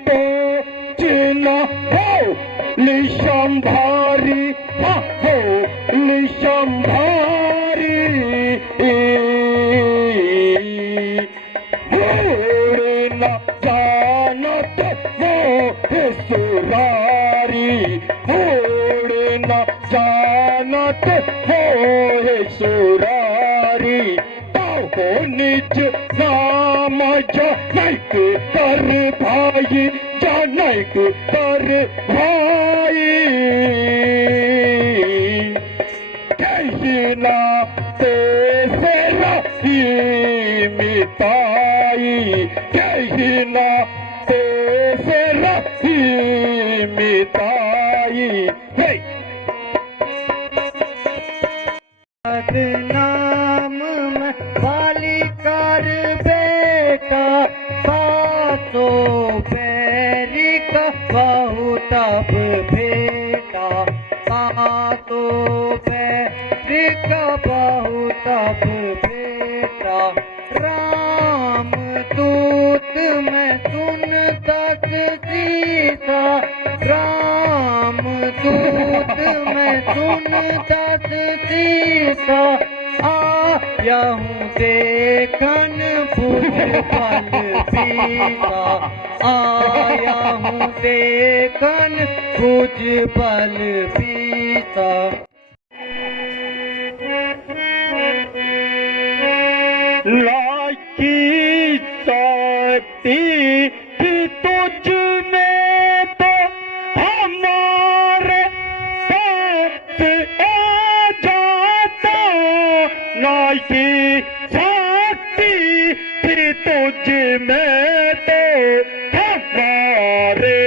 तो चिन्ह हो निशंभारी हो निशंभारी न जानत वो सुरारी न जानत हो सुरारी हो निज नाम जनक पर भाई जनक पर भाई कहना से रही मिताई कहना से रही मिताई नाम में बाली कर बेटा सासो पैरी का बहुत अब बेटा सासो पैरी का बहुत अब बेटा राम दूत में सुन दस सीता राम दूत में सुन दस सीता आया हूँ देखन भुज फल पीता आया हूँ देखन भुज फल पीता लाकी शक्ति तुझ में तो हमारे पास आ जाता लाकी शक्ति तुझ में तो हमारे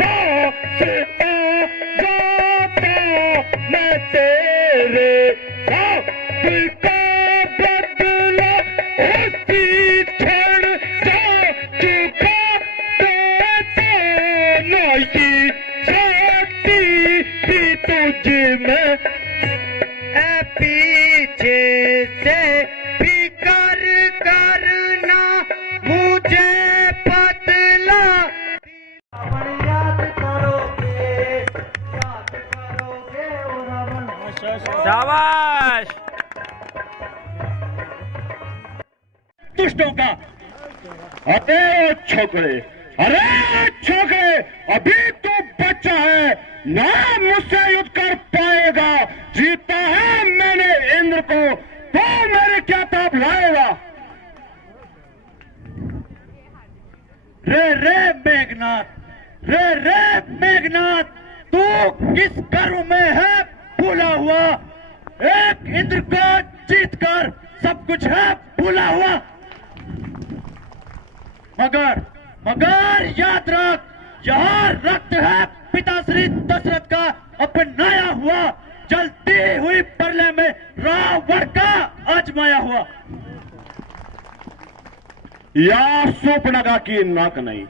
पास आ जाता मैं तेरे साथ का बदला उसी छोड़ जा चुका देता नहीं शक्ति भी तुझ में पीछे से फिकर करना मुझे बदला याद करोगे शाबाश दुष्टों का अरे छोकरे अभी तो बच्चा है ना मुझसे युद्ध कर पाएगा जीता है मैंने इंद्र को तो मेरे क्या ताप लाएगा रे मेघनाथ तू किस कर्म में है भूला हुआ एक इंद्र को जीत कर सब कुछ है भूला हुआ मगर याद रख यहाँ रक्त है पिता श्री दशरथ का अपनाया हुआ जलती हुई प्रलय में रावण का आजमाया हुआ या सूपनगा की नाक नहीं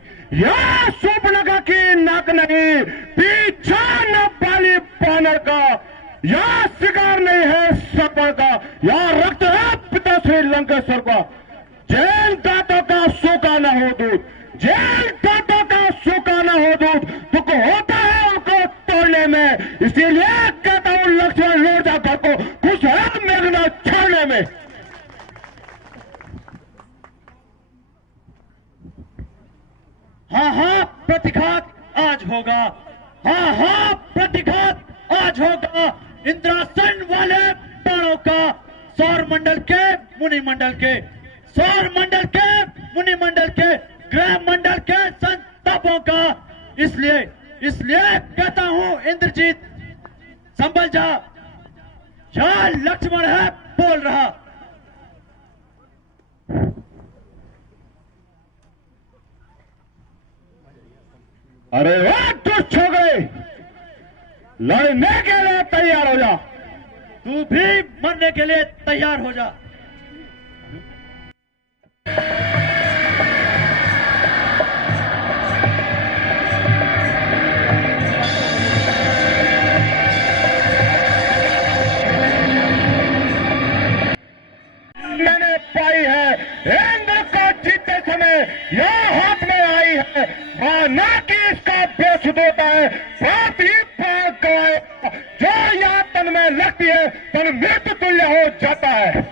पीछा न पाली बानर का या शिकार नहीं है सपन का या रक्त है पिता श्री लंकेश्वर का जैन दातों का सूखा न हो दूध तुमको होता है उनको तोड़ने में इसीलिए कहता हूँ लक्ष्मण लौट जा घर को खुश है मेघनाथ छोड़ने में हाँ प्रतिघात आज होगा इंद्रासन वाले बाणों का सौर मंडल के मुनिमंडल के ग्रह मंडल के संतापों का इसलिए कहता हूँ इंद्रजीत संभल जा यहाँ लक्ष्मण है बोल रहा अरे वाह दुष्ट हो गए लड़ने के लिए तैयार हो जा तू भी मरने के लिए तैयार हो जा इंद्र को जीते समय यह हाथ में आई है तन मृत्यु तुल्य हो जाता है।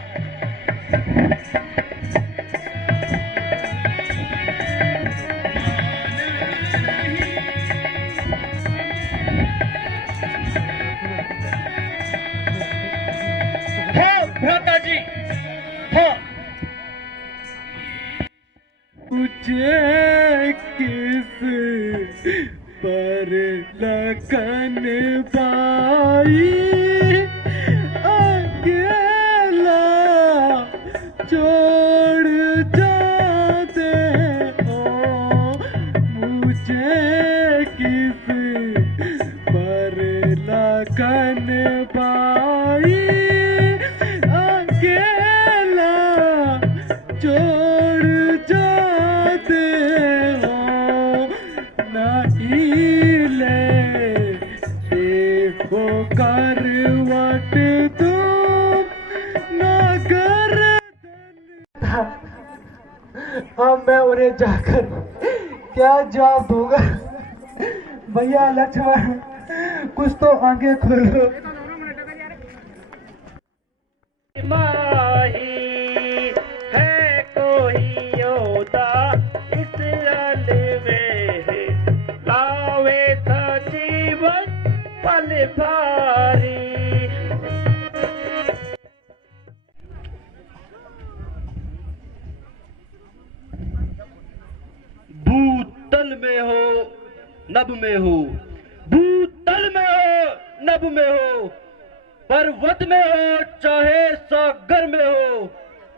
भ्राता जी, हाँ। मुझे किस पर लगन पाई, अकेला छोड़ जाते हो। मुझे किस पर लगन पाई, अकेला छोड़ जाते हो। नहीं ले देखो करवट तुम ना कर। अब मैं उन्हें जाकर क्या जवाब दूंगा? भैया लक्ष्मण, कुछ तो आंखें खोलो। माही है कोई योदा इस रण में, लावे सजीवन पल भारी। भूतल में हो नभ में हो, भूतल में हो नभ में हो, पर्वत में हो चाहे सागर में हो,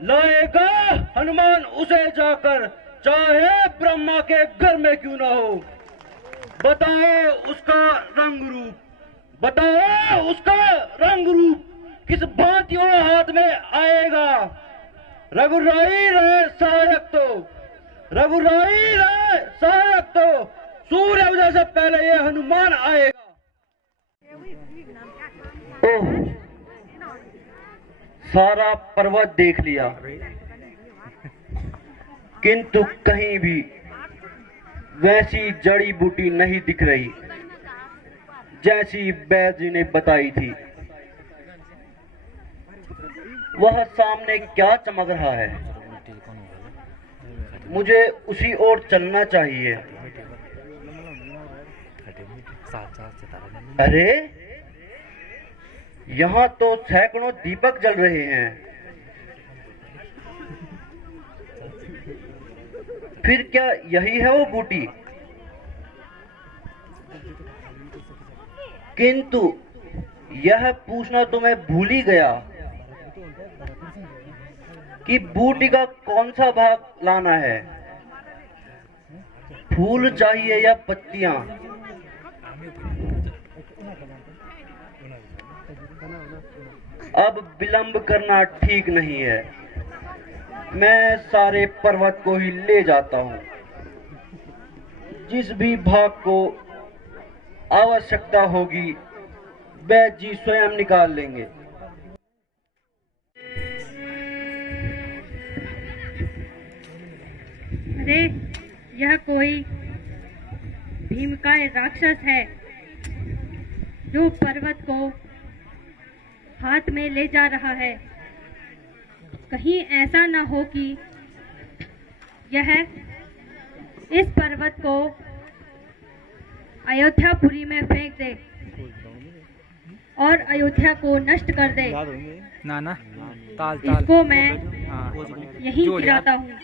लाएगा हनुमान उसे जाकर, चाहे ब्रह्मा के घर में क्यों ना हो। बताओ उसका रंग रूप, बताओ उसका रंग रूप, किस भांति वो हाथ में आएगा। रघुराई रहे सहायक तो, रघुराई रहे सहायक तो, सूर्य उदय से पहले ये हनुमान आएगा। ओह, सारा पर्वत देख लिया, किंतु कहीं भी वैसी जड़ी बूटी नहीं दिख रही जैसी वैद्य जी ने बताई थी। वह सामने क्या चमक रहा है? मुझे उसी ओर चलना चाहिए। अरे, यहाँ तो सैकड़ों दीपक जल रहे हैं। फिर क्या यही है वो बूटी? किंतु यह पूछना तो मैं भूल ही गया कि बूटी का कौन सा भाग लाना है, फूल चाहिए या पत्तियां? अब विलंब करना ठीक नहीं है। मैं सारे पर्वत को ही ले जाता हूँ। जिस भी भाग को आवश्यकता होगी वैद्य जी स्वयं निकाल लेंगे। अरे, यह कोई भीमकाय राक्षस है जो पर्वत को हाथ में ले जा रहा है। कहीं ऐसा न हो कि यह इस पर्वत को अयोध्यापुरी में फेंक दे और अयोध्या को नष्ट कर दे। ना ताल ताल इसको मैं यहीं गिराता हूँ।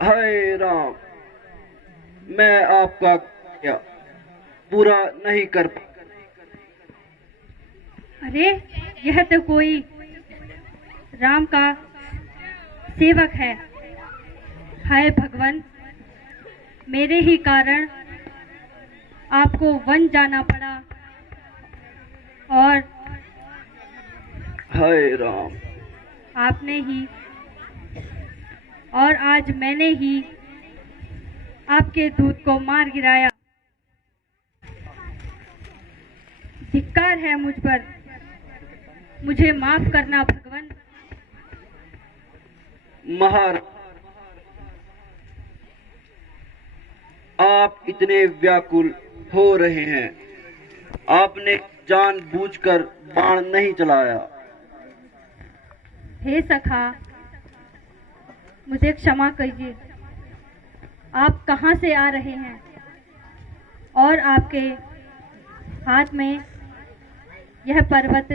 हाय राम, मैं आपका क्या पूरा नहीं कर पा। अरे, यह तो कोई राम का सेवक है। हाय भगवान, मेरे ही कारण आपको वन जाना पड़ा और हाय राम, आपने ही और आज मैंने ही आपके दूध को मार गिराया। धिक्कार है मुझ पर मुझे माफ करना भगवान। महाराज, आप इतने व्याकुल हो रहे हैं। आपने जानबूझकर बाण नहीं चलाया। हे सखा, मुझे क्षमा कीजिए। आप कहाँ से आ रहे हैं और आपके हाथ में यह पर्वत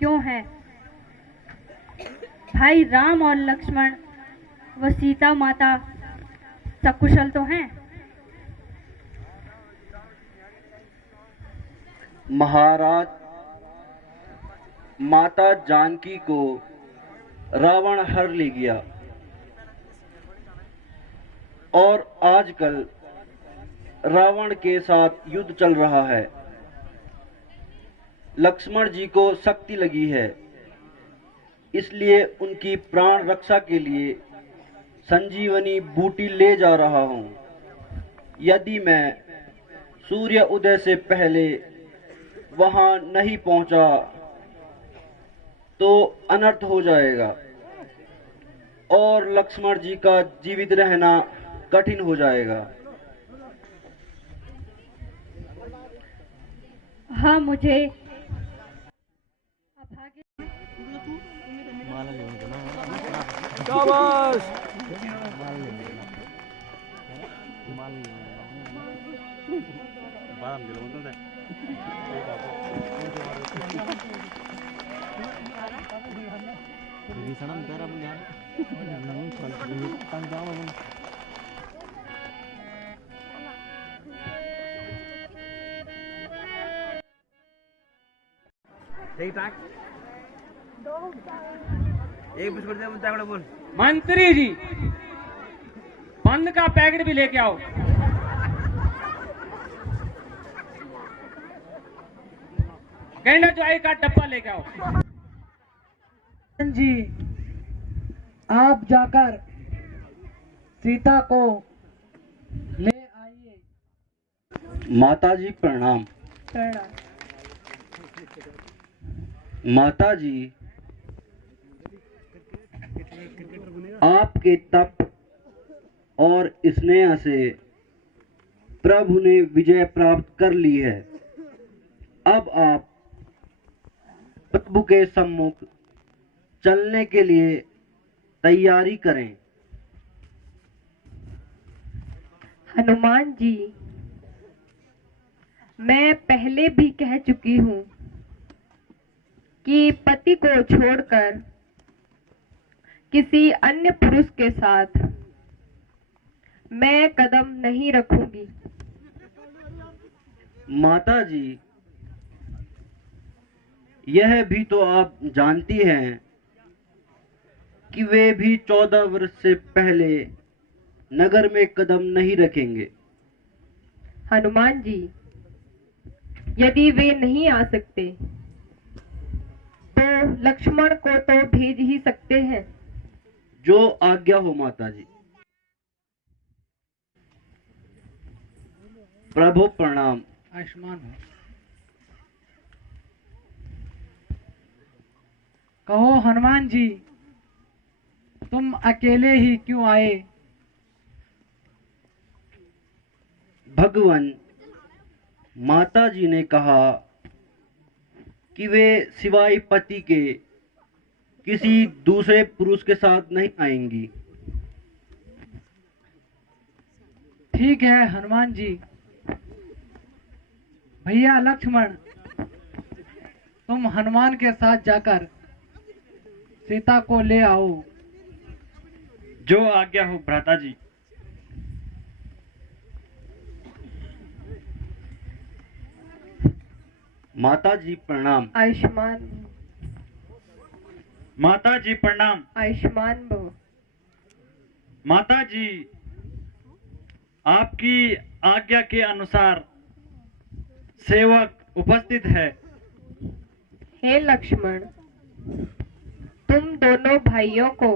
क्यों है? भाई राम और लक्ष्मण व सीता माता सकुशल तो हैं? महाराज, माता जानकी को रावण हर ले गया और आजकल रावण के साथ युद्ध चल रहा है। लक्ष्मण जी को शक्ति लगी है, इसलिए उनकी प्राण रक्षा के लिए संजीवनी बूटी ले जा रहा हूं। यदि मैं सूर्य उदय से पहले वहां नहीं पहुंचा तो अनर्थ हो जाएगा और लक्ष्मण जी का जीवित रहना कठिन हो जाएगा। हाँ, मुझे मंत्री जी, बंद का पैकेट भी लेके आओ। गैंडा चाय का डब्बा लेके आओ। जी, आप जाकर सीता को ले आइए। माता जी प्रणाम। माता जी, आपके तप और स्नेह से प्रभु ने विजय प्राप्त कर ली है। अब आप प्रभु के सम्मुख चलने के लिए तैयारी करें। हनुमान जी, मैं पहले भी कह चुकी हूँ कि पति को छोड़कर किसी अन्य पुरुष के साथ मैं कदम नहीं रखूंगी। माता जी, यह भी तो आप जानती हैं कि वे भी 14 वर्ष से पहले नगर में कदम नहीं रखेंगे। हनुमान जी, यदि वे नहीं आ सकते तो लक्ष्मण को तो भेज ही सकते हैं। जो आज्ञा हो माता जी। प्रभु प्रणाम। आयुष्मान हो। कहो हनुमान जी, तुम अकेले ही क्यों आए? भगवान, माता जी ने कहा कि वे सिवाय पति के किसी दूसरे पुरुष के साथ नहीं आएंगी। ठीक है हनुमान जी। भैया लक्ष्मण, तुम हनुमान के साथ जाकर सीता को ले आओ। जो आज्ञा हो भ्राता जी। माता जी प्रणाम। आयुष्मान माता जी प्रणाम। आयुष्मान भव। माता जी, आपकी आज्ञा के अनुसार सेवक उपस्थित है। हे लक्ष्मण, तुम दोनों भाइयों को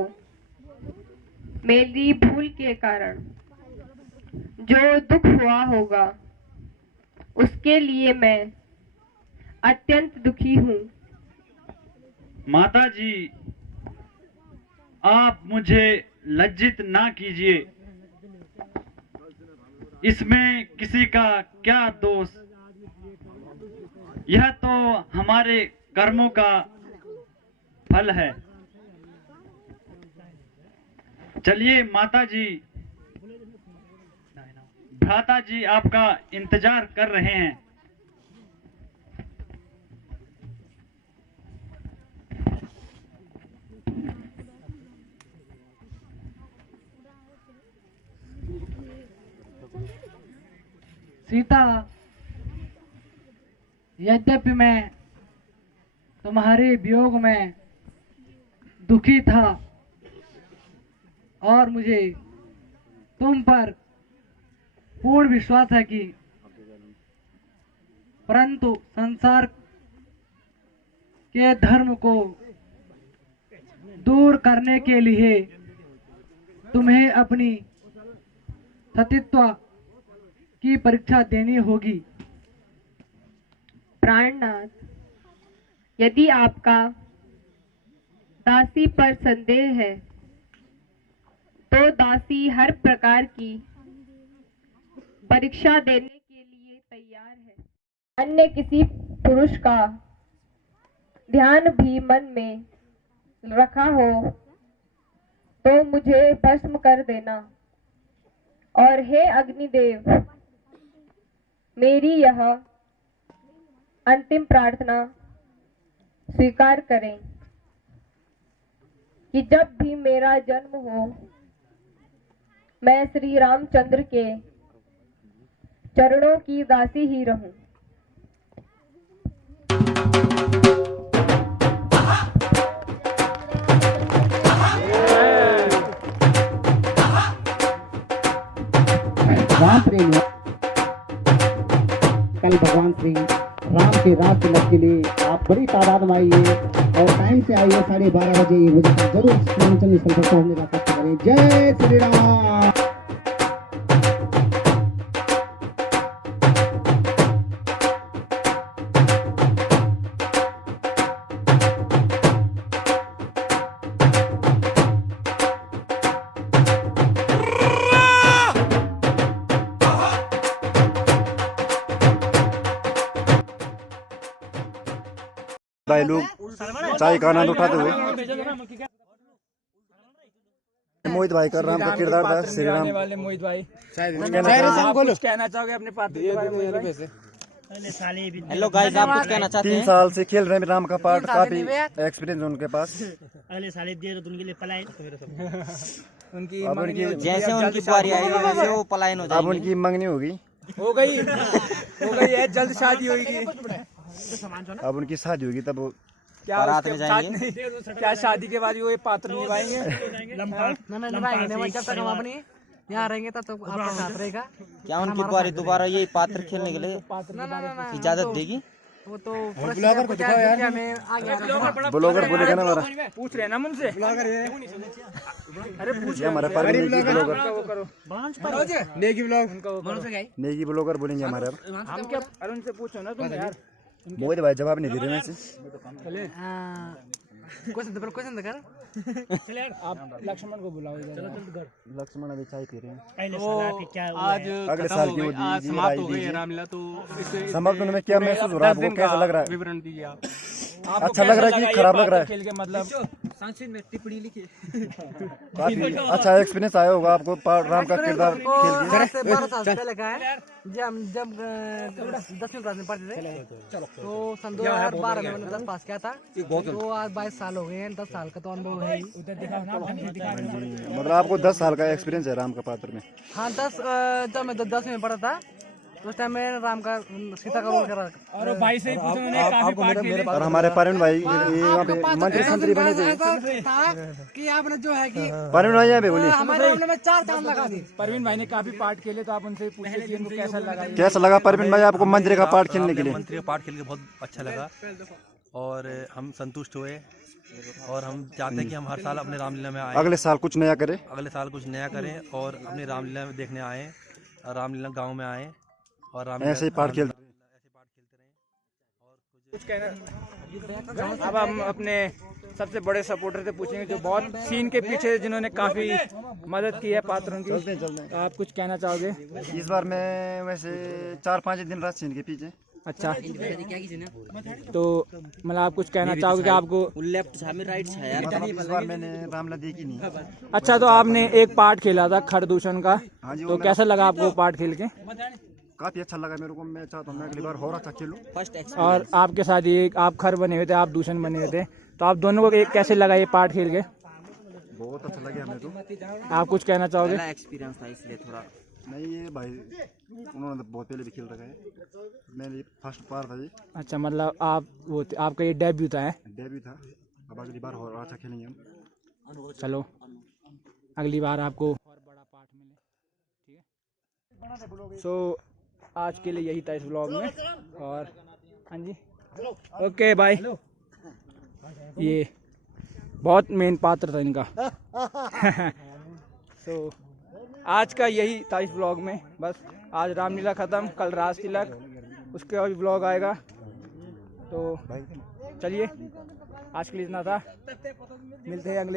मेरी भूल के कारण जो दुख हुआ होगा उसके लिए मैं अत्यंत दुखी हूँ। माता जी, आप मुझे लज्जित ना कीजिए, इसमें किसी का क्या दोष, यह तो हमारे कर्मों का फल है। चलिए माता जी, भ्राता जी आपका इंतजार कर रहे हैं। सीता, यद्यपि मैं तुम्हारे वियोग में दुखी था और मुझे तुम पर पूर्ण विश्वास है कि परंतु संसार के धर्म को दूर करने के लिए तुम्हें अपनी सतीत्व की परीक्षा देनी होगी। प्राणनाथ, यदि आपका दासी पर संदेह है तो दासी हर प्रकार की परीक्षा देने के लिए तैयार है। अन्य किसी पुरुष का ध्यान भी मन में रखा हो तो मुझे भस्म कर देना। और हे अग्निदेव, मेरी यह अंतिम प्रार्थना स्वीकार करें कि जब भी मेरा जन्म हो मैं श्री रामचंद्र के चरणों की दासी ही रहूं। राम प्रेम कल भगवान श्री राम के राज तिलक के लिए आप बड़ी तादाद में आइए और टाइम से आइए, 12:30 बजे 1 बजे तक जरूर रामचंद्र स्थल पर पहुंचने का कष्ट करें। जय श्री राम। भाई लोग चाय का आनंद उठाते हुए मोहित भाई का राम का किरदार था श्री राम वाले मोहित भाई, कुछ कहना चाहोगे अपने पात्र के बारे में? हेलो गाइस, आप कुछ कहना चाहते 3 हैं? साल से खेल रहे हैं राम का पार्ट, काफी एक्सपीरियंस उनके पास। अगले साल देर उनके लिए पलायन उनकी अब उनकी जैसे उनकी बारी आएगी वैसे वो पलायन हो अब जाएंगे। उनकी मंगनी होगी, हो गई है, जल्द शादी होगी। अब उनकी शादी होगी तब वो क्या बारात उसके में साथ जाएंगे? नहीं, क्या शादी के बाद वो ये पात्र निभाएंगे? जब तक हम अपनी यहाँ रहेंगे तब तक आपका साथ रहेगा। क्या उनकी बारी दोबारा ये पात्र खेलने के लिए इजाजत देगी? वो तो ब्लॉगर को दिखाओ यार, हमें आगे ब्लॉगर बोलेगा ना हमारा, पूछ रहे हैं ना मुझसे। अरे पूछ ये हमारा परवीन नेगी ब्लॉगर, वो करो नेगी ब्लॉग नेगी ब्लॉगर बोलेंगे हमारे। अब हम क्या, अरे उनसे पूछो ना तुम यार। मोहित भाई जवाब नहीं दे रहे वैसे। क्वेश्चन तो कर। चले यार, आप लक्ष्मण को बुलाओ इधर। लक्ष्मण अभी चाय पी रहे हैं। पहले साल आपके क्या हुआ आज है? अगले साल की वो समाप्त हो गई है रामलीला, तो इसे समाप्त होने में क्या महसूस हो रहा है आपको, कैसा लग रहा है? विवरण दीजिए आप। अच्छा लग रहा है कि खराब लग रहा है? खेल के मतलब संस्कृत में टिप्पणी लिखी। काफी अच्छा एक्सपीरियंस आया होगा आपको राम का किरदार खेल के। 12 साल पहले का है, जब 10वीं क्लास में पढ़ते थे तो सन 2012 में मैंने 10 पास किया था। तो आज 22 साल हो गए हैं, 10 साल का तो अनुभव है ही। मतलब आपको 10 साल का एक्सपीरियंस है राम का पात्र में? हाँ, 10 जब मैं 10वीं में पढ़ा था तो उस टाइम मैंने राम का सीता का रोल करा। और भाई से ही पूछो, उन्होंने काफी पार्ट खेले। और हमारे परवीन भाई यहाँ पे मंत्री संतरी बने थे कि आपने जो है कि परवीन भाई यहाँ पे बोलिए हमारे हमने में 4 चांद लगा दी। परवीन भाई ने काफी पार्ट खेले, तो आप उनसे पूछिए कि उनको कैसा लगा। कैसा लगा परवीन भाई आपको मंत्री का पार्ट खेलने के लिए? मंत्री का पार्ट खेल के बहुत अच्छा लगा और हम संतुष्ट हुए और हम चाहते हैं कि हम हर साल अपने रामलीला में आए, अगले साल कुछ नया करें, अगले साल कुछ नया करें और अपने रामलीला में देखने आए, रामलीला गांव में आए और रामलीला ऐसे ही पार्ट खेल। कुछ कहना। अब हम अपने सबसे बड़े सपोर्टर से पूछेंगे जो बहुत सीन के पीछे जिन्होंने काफ़ी मदद की है पात्रों की। तो आप कुछ कहना चाहोगे? इस बार मैं वैसे 4-5 दिन रहा सीन के पीछे। अच्छा, तो मतलब आप कुछ कहना चाहोगे कि आपको इस बार मैंने रामला देखी नहीं। अच्छा, तो आपने एक पार्ट खेला था खरदूषण का, हाँ जी, तो कैसा लगा आपको पार्ट खेल के? काफी अच्छा लगा मेरे को। मैं चाहता हूँ मैं अगली बार और अच्छा खेलूं। और आपके साथ ये आप खर बने हुए थे, आप दूषण बने हुए थे, तो आप दोनों को कैसे लगा ये पार्ट खेल के? बहुत अच्छा लगा हमें तो। आप कुछ कहना चाहोगे? एक्सपीरियंस था इसलिए थोड़ा नहीं, ये भाई उन्होंने तो बहुत पहले भी खेल रखा है। मैंने फर्स्ट पार था ये। अच्छा, मतलब आप वो आपका ये डेब्यू था? डेब्यू था। अब अगली बार और अच्छा खेलेंगे हम। चलो, अगली बार आपको और बड़ा पार्ट मिले, ठीक है। सो आज के लिए यही था इस व्लॉग में। और हाँ जी, ओके बाय। ये बहुत मेन पात्र था इनका। सो आज का यही था इस व्लॉग में। बस आज रामलीला ख़त्म, कल राज तिलक, उसके और भी व्लॉग आएगा। तो चलिए, आज के लिए इतना था। मिलते हैं अगले